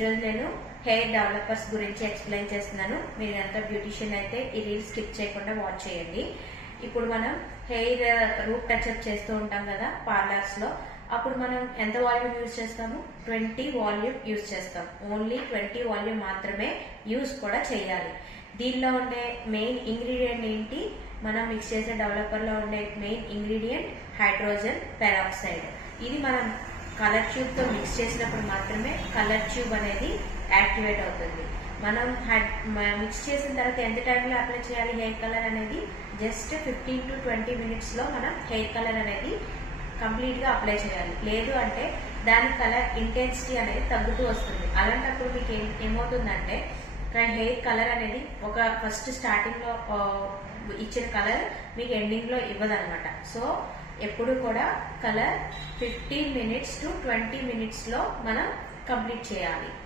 ఈరోజు నేను hair developers గురించి ఎక్స్ప్లెయిన్ చేస్తున్నాను. మీరు కనుక బ్యూటిషియన్ అయితే ఈ రీల్ స్కిప్ చేయకుండా వాచ్ చేయండి. ఇప్పుడు మనం హెయిర్ రూట్ టచ్అప్ చేస్తూ ఉంటాం కదా పార్లర్స్ లో. అప్పుడు మనం ఎంత వాల్యూమ్ యూజ్ చేస్తాము? 20 వాల్యూమ్ యూజ్ చేస్తాం. ఓన్లీ 20 వాల్యూమ్ మాత్రమే యూజ్ కూడా చేయాలి. దీనిలో ఉండే మెయిన్ ఇంగ్రీడియంట్ ఏంటి? మనం మిక్స్ చేసే డెవలపర్ లో ఉండే మెయిన్ ఇంగ్రీడియంట్ హైడ్రోజన్ పెరాక్సైడ్. ఇది మనం కలర్ ట్యూబ్ తో మిక్స్ చేసినప్పుడు మాత్రమే కలర్ ట్యూబ్ అనేది యాక్టివేట్ అవుతుంది. మనం మిక్స్ చేసిన తర్వాత ఎంత టైంలో అప్లై చేయాలి హెయిర్ కలర్ అనేది? జస్ట్ 15 to 20 మినిట్స్ లో మనం హెయిర్ కలర్ అనేది కంప్లీట్ గా అప్లై చేయాలి. లేదు అంటే దాని కలర్ ఇంటెన్సిటీ అనేది తగ్గుతూ వస్తుంది. అలాంటప్పుడు మీకు ఏమవుతుందంటే హెయిర్ కలర్ అనేది ఒక ఫస్ట్ స్టార్టింగ్ లో ఇచ్చిన కలర్ మీకు ఎండింగ్ లో ఇవ్వదన్నమాట. సో ఎప్పుడు కూడా కలర్ 15 మినిట్స్ to 20 మినిట్స్ లో మనం కంప్లీట్ చేయాలి.